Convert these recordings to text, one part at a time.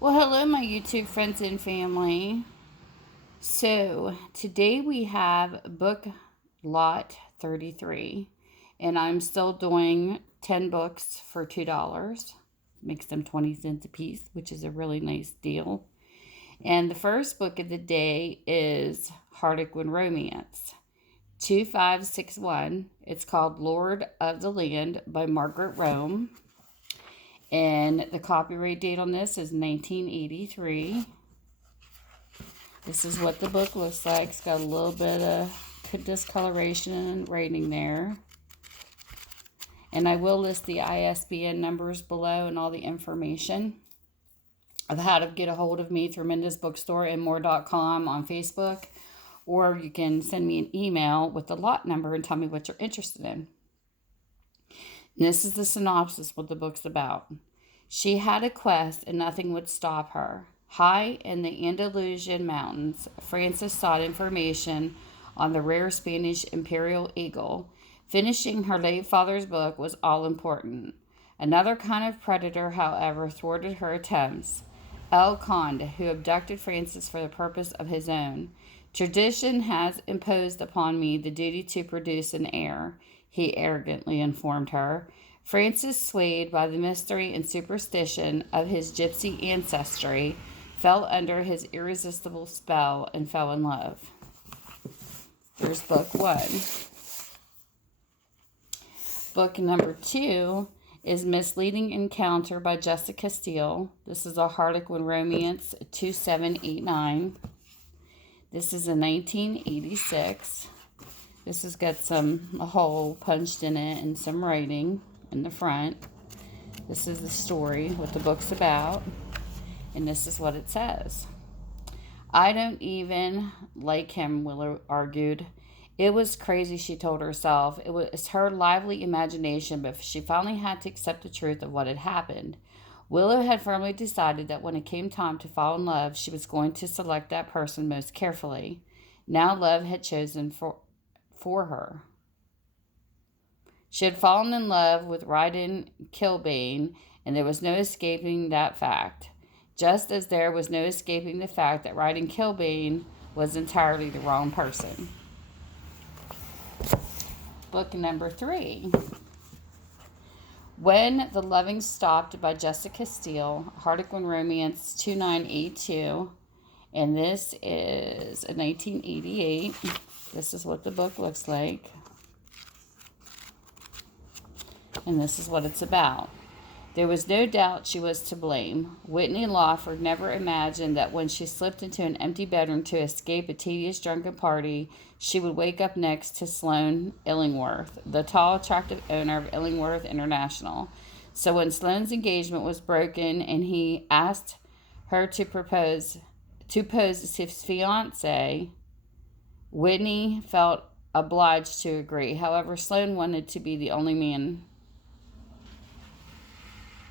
Well, hello, my YouTube friends and family. So, today we have book lot 33, and I'm still doing 10 books for $2. Makes them 20 cents a piece, which is a really nice deal. And the first book of the day is Harlequin Romance 2561. It's called Lord of the Land by Margaret Rome. And the copyright date on this is 1983. This is what the book looks like. It's got a little bit of discoloration and writing there. And I will list the ISBN numbers below and all the information of how to get a hold of me through Minda's Bookstore and more.com on Facebook. Or you can send me an email with the lot number and tell me what you're interested in. And this is the synopsis, what the book's about. She had a quest and nothing would stop her. High in the Andalusian mountains, Frances sought information on the rare Spanish imperial eagle. Finishing her late father's book was all important. Another kind of predator, however, thwarted her attempts. El Conde, who abducted Frances for the purpose of his own. Tradition has imposed upon me the duty to produce an heir, he arrogantly informed her. Frances, swayed by the mystery and superstition of his gypsy ancestry, fell under his irresistible spell and fell in love. There's book one. Book number two is Misleading Encounter by Jessica Steele. This is a Harlequin Romance 2789. This is a 1986. This has got a hole punched in it and some writing in the front. This is the story, what the book's about. And this is what it says. I don't even like him, Willow argued. It was crazy, she told herself. It was her lively imagination, but she finally had to accept the truth of what had happened. Willow had firmly decided that when it came time to fall in love, she was going to select that person most carefully. Now love had chosen for her. She had fallen in love with Ryden Kilbane, and there was no escaping that fact. Just as there was no escaping the fact that Ryden Kilbane was entirely the wrong person. Book number three. When the Loving Stopped by Jessica Steele, Harlequin Romance 2982. And this is a 1988. This is what the book looks like. And this is what it's about. There was no doubt she was to blame. Whitney Lawford never imagined that when she slipped into an empty bedroom to escape a tedious drunken party, she would wake up next to Sloane Illingworth, the tall, attractive owner of Illingworth International. So when Sloane's engagement was broken and he asked her to pose as his fiancée, Whitney felt obliged to agree. However, Sloane wanted to be the only man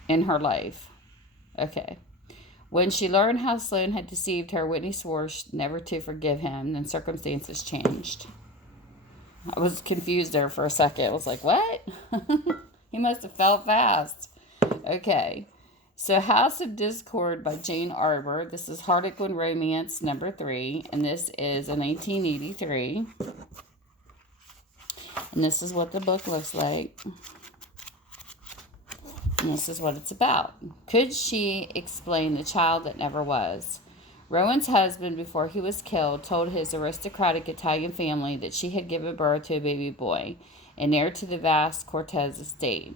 in her life. Okay. When she learned how Sloane had deceived her, Whitney swore never to forgive him, and circumstances changed. I was confused there for a second. I was like, what? He must have fell fast. Okay. So House of Discord by Jane Arbor. This is Harlequin Romance number 3, and this is a 1983. And this is what the book looks like. And this is what it's about. Could she explain the child that never was? Rowan's husband, before he was killed, told his aristocratic Italian family that she had given birth to a baby boy, an heir to the vast Cortez estate.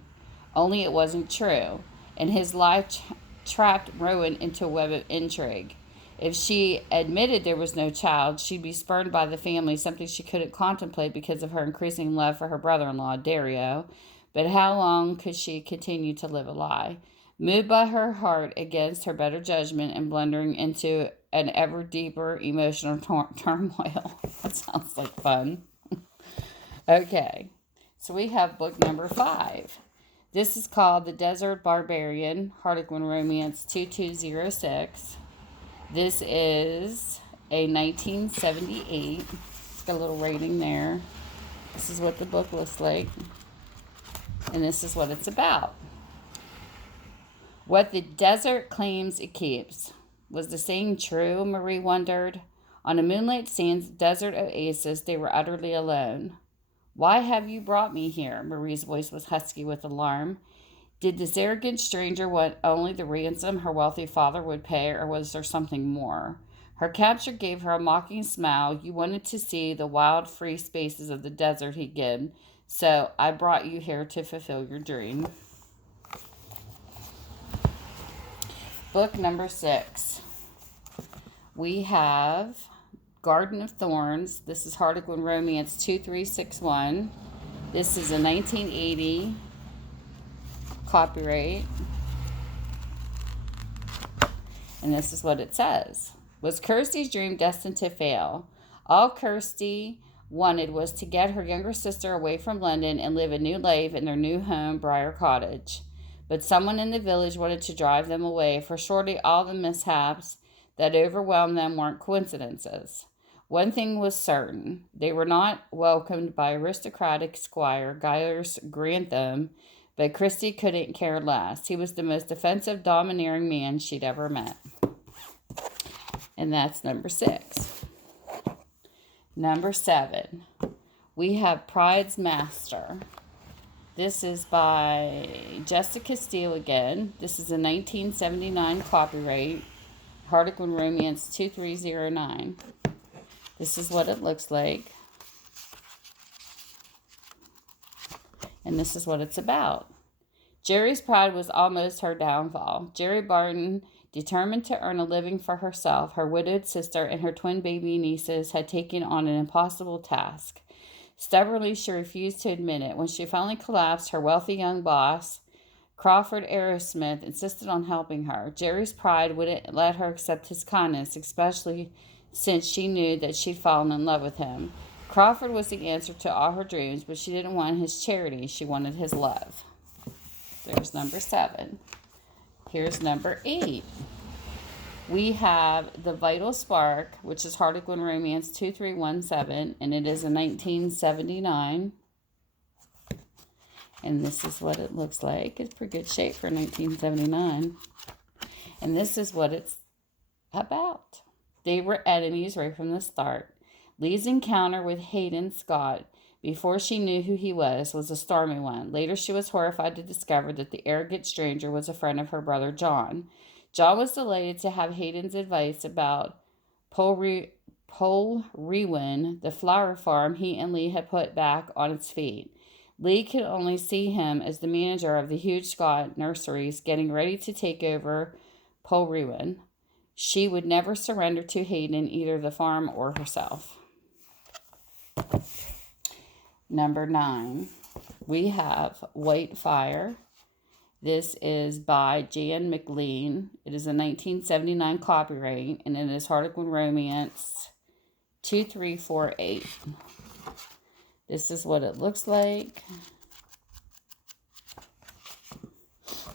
Only it wasn't true, and his life trapped Rowan into a web of intrigue. If she admitted there was no child, she'd be spurned by the family, something she couldn't contemplate because of her increasing love for her brother-in-law, Dario. But how long could she continue to live a lie? Moved by her heart against her better judgment and blundering into an ever deeper emotional turmoil. That sounds like fun. Okay, so we have book number 5. This is called The Desert Barbarian, Harlequin Romance 2206. This is a 1978. It's got a little rating there. This is what the book looks like. And this is what it's about. What the desert claims it keeps. Was the saying true? Marie wondered. On a moonlit sands desert oasis, they were utterly alone. Why have you brought me here? Marie's voice was husky with alarm. Did this arrogant stranger want only the ransom her wealthy father would pay, or was there something more? Her capture gave her a mocking smile. You wanted to see the wild, free spaces of the desert, he gibed. So I brought you here to fulfill your dream. Book number 6. We have Garden of Thorns. This is Harlequin Romance 2361. This is a 1980 copyright. And this is what it says. Was Kirsty's dream destined to fail? All Kirsty wanted was to get her younger sister away from London and live a new life in their new home, Briar Cottage. But someone in the village wanted to drive them away, for surely all the mishaps that overwhelmed them weren't coincidences. One thing was certain. They were not welcomed by aristocratic Squire Giles Grantham, but Christy couldn't care less. He was the most offensive, domineering man she'd ever met. And that's number 6. Number 7. We have Pride's Master. This is by Jessica Steele again. This is a 1979 copyright. Harlequin Romance 2309. This is what it looks like. And this is what it's about. Jerry's pride was almost her downfall. Jerry Barton, determined to earn a living for herself, her widowed sister, and her twin baby nieces, had taken on an impossible task. Stubbornly, she refused to admit it. When she finally collapsed, her wealthy young boss, Crawford Aerosmith, insisted on helping her. Jerry's pride wouldn't let her accept his kindness, especially since she knew that she'd fallen in love with him. Crawford was the answer to all her dreams, but she didn't want his charity. She wanted his love. There's number 7. Here's number 8. We have The Vital Spark, which is Harlequin Romance 2317, and it is a 1979. And this is what it looks like. It's pretty good shape for 1979. And this is what it's about. They were enemies right from the start. Lee's encounter with Hayden Scott, before she knew who he was a stormy one. Later, she was horrified to discover that the arrogant stranger was a friend of her brother John. John was delighted to have Hayden's advice about Polrewin, the flower farm he and Lee had put back on its feet. Lee could only see him as the manager of the huge Scott nurseries, getting ready to take over Polrewin. She would never surrender to Hayden, either the farm or herself. Number 9, we have White Fire. This is by Jan MacLean. It is a 1979 copyright, and it is Harlequin Romance 2348. This is what it looks like.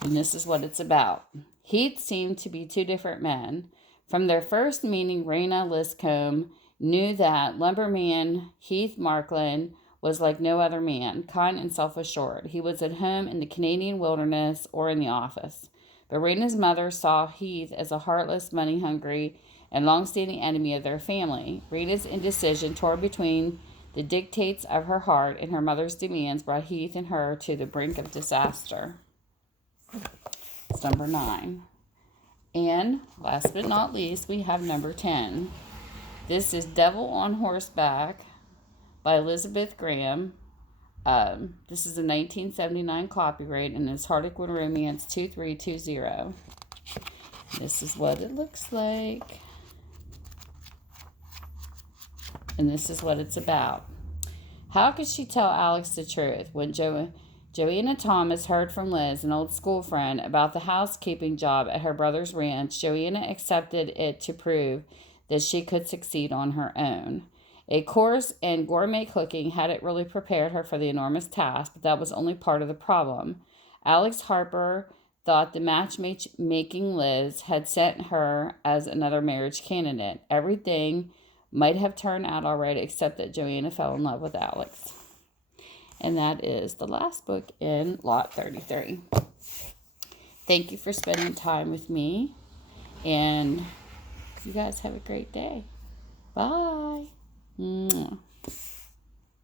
And this is what it's about. Heath seemed to be 2 different men. From their first meeting, Raina Liscombe knew that lumberman Heath MacLean was like no other man, kind and self-assured. He was at home in the Canadian wilderness or in the office. But Raina's mother saw Heath as a heartless, money-hungry, and long-standing enemy of their family. Raina's indecision, torn between the dictates of her heart and her mother's demands, brought Heath and her to the brink of disaster. It's number 9. And last but not least, we have number 10. This is Devil on Horseback by Elizabeth Graham. This is a 1979 copyright, and it's Harlequin Romance 2320. This is what it looks like. And this is what it's about. How could she tell Alex the truth? When Joanna Thomas heard from Liz, an old school friend, about the housekeeping job at her brother's ranch, Joanna accepted it to prove that she could succeed on her own. A course in gourmet cooking hadn't really prepared her for the enormous task, but that was only part of the problem. Alex Harper thought the matchmaking Liz had sent her as another marriage candidate. Everything might have turned out all right, except that Joanna fell in love with Alex. And that is the last book in Lot 33. Thank you for spending time with me. And you guys have a great day. Bye.